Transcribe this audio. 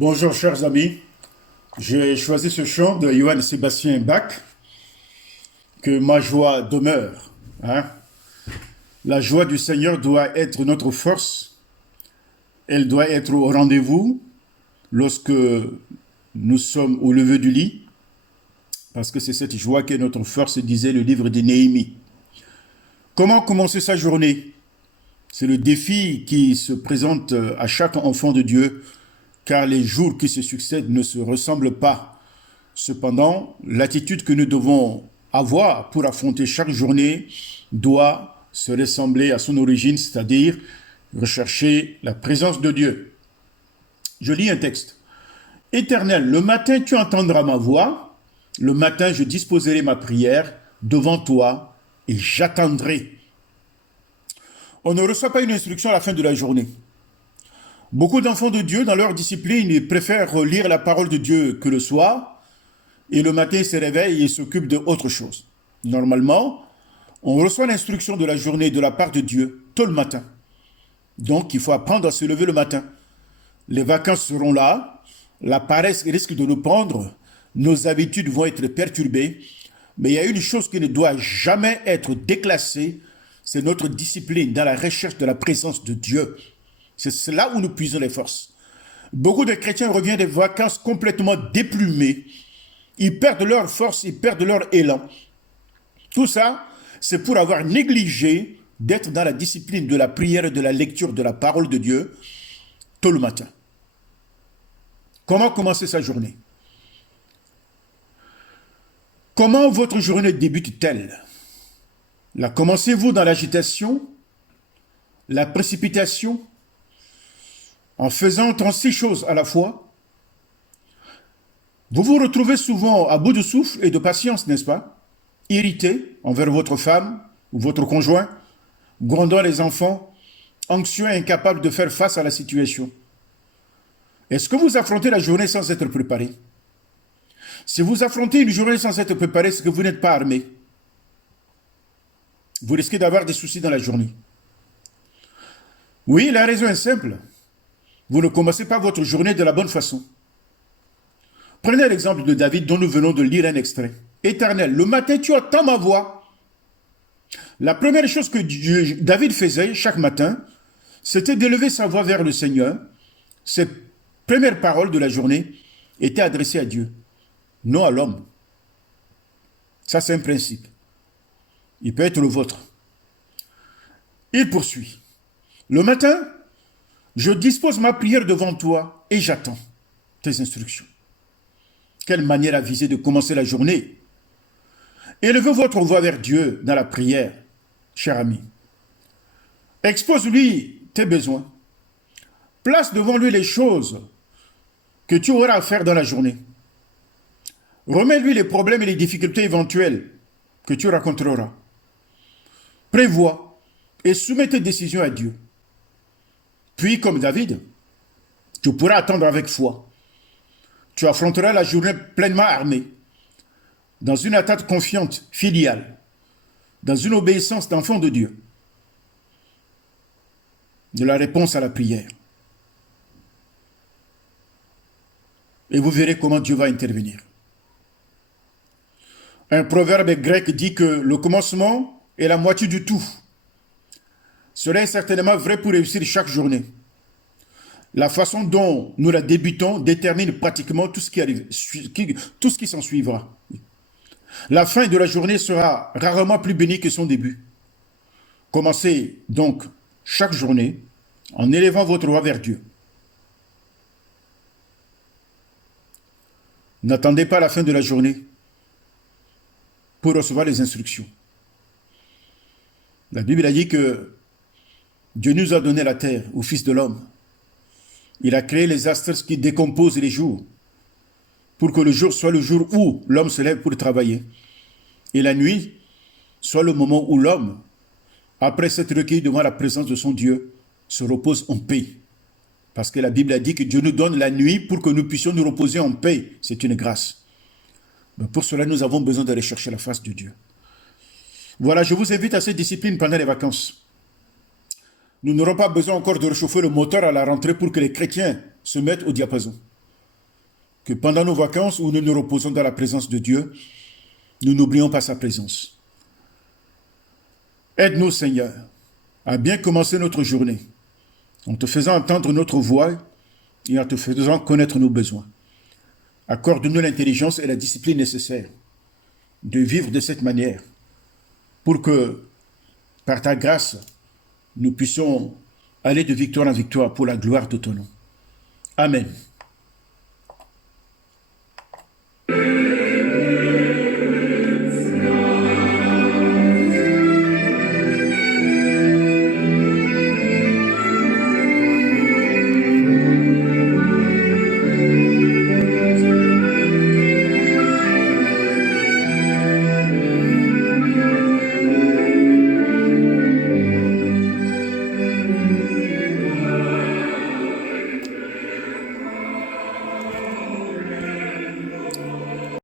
Bonjour chers amis, j'ai choisi ce chant de Johann Sébastien Bach, que ma joie demeure. Hein. La joie du Seigneur doit être notre force, elle doit être au rendez-vous lorsque nous sommes au lever du lit, parce que c'est cette joie qui est notre force, disait le livre de Néhémie. Comment commencer sa journée? C'est le défi qui se présente à chaque enfant de Dieu, car les jours qui se succèdent ne se ressemblent pas. Cependant, l'attitude que nous devons avoir pour affronter chaque journée doit se ressembler à son origine, c'est-à-dire rechercher la présence de Dieu. Je lis un texte. Éternel, le matin tu entendras ma voix, le matin je disposerai ma prière devant toi et j'attendrai. On ne reçoit pas une instruction à la fin de la journée. Beaucoup d'enfants de Dieu, dans leur discipline, ils préfèrent lire la parole de Dieu que le soir, et le matin, ils se réveillent et s'occupent d'autre chose. Normalement, on reçoit l'instruction de la journée de la part de Dieu tôt le matin. Donc, il faut apprendre à se lever le matin. Les vacances seront là, la paresse risque de nous prendre, nos habitudes vont être perturbées, mais il y a une chose qui ne doit jamais être déclassée, c'est notre discipline dans la recherche de la présence de Dieu. C'est là où nous puisons les forces. Beaucoup de chrétiens reviennent des vacances complètement déplumés. Ils perdent leur force, ils perdent leur élan. Tout ça, c'est pour avoir négligé d'être dans la discipline de la prière et de la lecture de la parole de Dieu tôt le matin. Comment commencer sa journée? Comment votre journée débute-t-elle? La commencez-vous dans l'agitation, la précipitation, en faisant 36 choses à la fois? Vous vous retrouvez souvent à bout de souffle et de patience, n'est-ce pas? Irrité envers votre femme ou votre conjoint, grondant les enfants, anxieux et incapable de faire face à la situation. Est-ce que vous affrontez la journée sans être préparé? Si vous affrontez une journée sans être préparé, c'est que vous n'êtes pas armé. Vous risquez d'avoir des soucis dans la journée. Oui, la raison est simple. Vous ne commencez pas votre journée de la bonne façon. Prenez l'exemple de David dont nous venons de lire un extrait. Éternel, le matin tu entends ma voix. La première chose que David faisait chaque matin, c'était d'élever sa voix vers le Seigneur. Ses premières paroles de la journée étaient adressées à Dieu, non à l'homme. Ça, c'est un principe. Il peut être le vôtre. Il poursuit. Le matin, je dispose ma prière devant toi et j'attends tes instructions. Quelle manière avisée de commencer la journée. Élevez votre voix vers Dieu dans la prière, cher ami. Expose-lui tes besoins. Place devant lui les choses que tu auras à faire dans la journée. Remets-lui les problèmes et les difficultés éventuelles que tu rencontreras. Prévois et soumets tes décisions à Dieu. Puis, comme David, tu pourras attendre avec foi. Tu affronteras la journée pleinement armé, dans une attaque confiante, filiale, dans une obéissance d'enfant de Dieu, de la réponse à la prière. Et vous verrez comment Dieu va intervenir. Un proverbe grec dit que le commencement est la moitié du tout. Cela est certainement vrai pour réussir chaque journée. La façon dont nous la débutons détermine pratiquement tout ce qui s'en suivra. La fin de la journée sera rarement plus bénie que son début. Commencez donc chaque journée en élevant votre voix vers Dieu. N'attendez pas la fin de la journée pour recevoir les instructions. La Bible a dit que Dieu nous a donné la terre au Fils de l'homme. Il a créé les astres qui décomposent les jours pour que le jour soit le jour où l'homme se lève pour travailler. Et la nuit soit le moment où l'homme, après s'être recueilli devant la présence de son Dieu, se repose en paix. Parce que la Bible a dit que Dieu nous donne la nuit pour que nous puissions nous reposer en paix. C'est une grâce. Mais pour cela, nous avons besoin de rechercher la face de Dieu. Voilà, je vous invite à cette discipline pendant les vacances. Nous n'aurons pas besoin encore de réchauffer le moteur à la rentrée pour que les chrétiens se mettent au diapason. que pendant nos vacances où nous nous reposons dans la présence de Dieu, nous n'oublions pas sa présence. Aide-nous, Seigneur, à bien commencer notre journée, en te faisant entendre notre voix et en te faisant connaître nos besoins. Accorde-nous l'intelligence et la discipline nécessaires de vivre de cette manière, pour que, par ta grâce, nous puissions aller de victoire en victoire pour la gloire de ton nom. Amen.